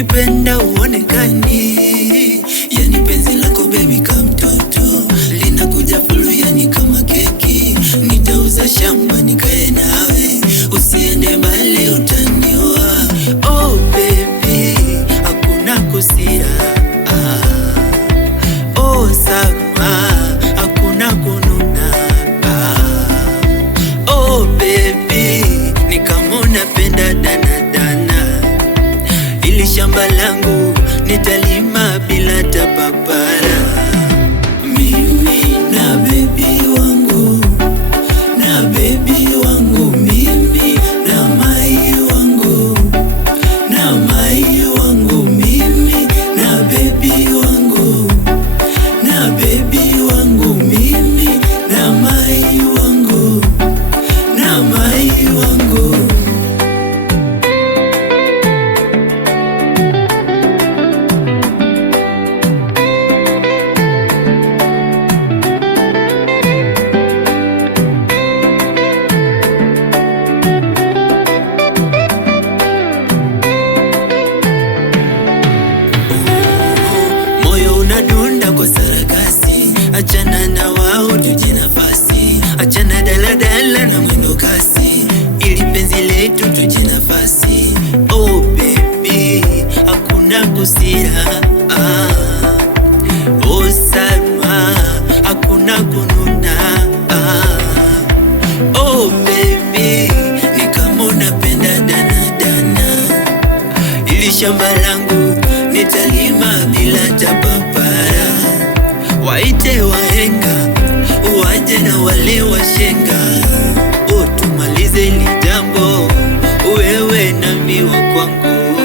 ukipenda uonekani. Yani penzi lako baby kama mtoto, linakuja fulu yani kama keki. Nitauza shamba nikae nawe, usiende mbali utaniua. Oh baby, hakuna kusira. Oh Salma, hakuna kununa. Oh baby, ni kama unapenda danadana. Ili shamba langu nitalima bila tapapara. Mimi na baby wangu, na baby wangu, mimi na mai wangu, na mai wangu, mimi na baby wangu, na baby wangu, mimi na mai wangu, na mai wangu. Unadunda kwa sarakasi, achana na wao tuje nafasi. Achana daladala na mwendo kasi, ili penzi letu tuje nafasi. Oh baby, hakuna kusira. Oh Salma, hakuna kununa. Oh baby, ni kama unapenda danadana. Ili shamba langu nitalima bila tapapara. Waite wahenga waje na wale washenga, tumalize hili jambo, wewe nami wa kwangu.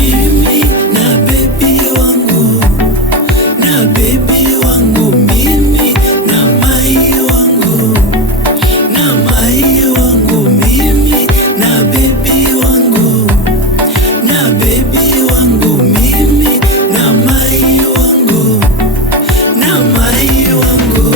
Mimi na baby wangu, na baby wangu, mimi na mai wangu, na mai wangu, mimi na baby wangu, na baby wangu, mimi na mai wangu, na mai wangu.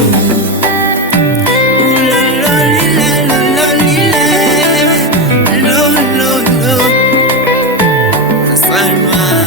Salma.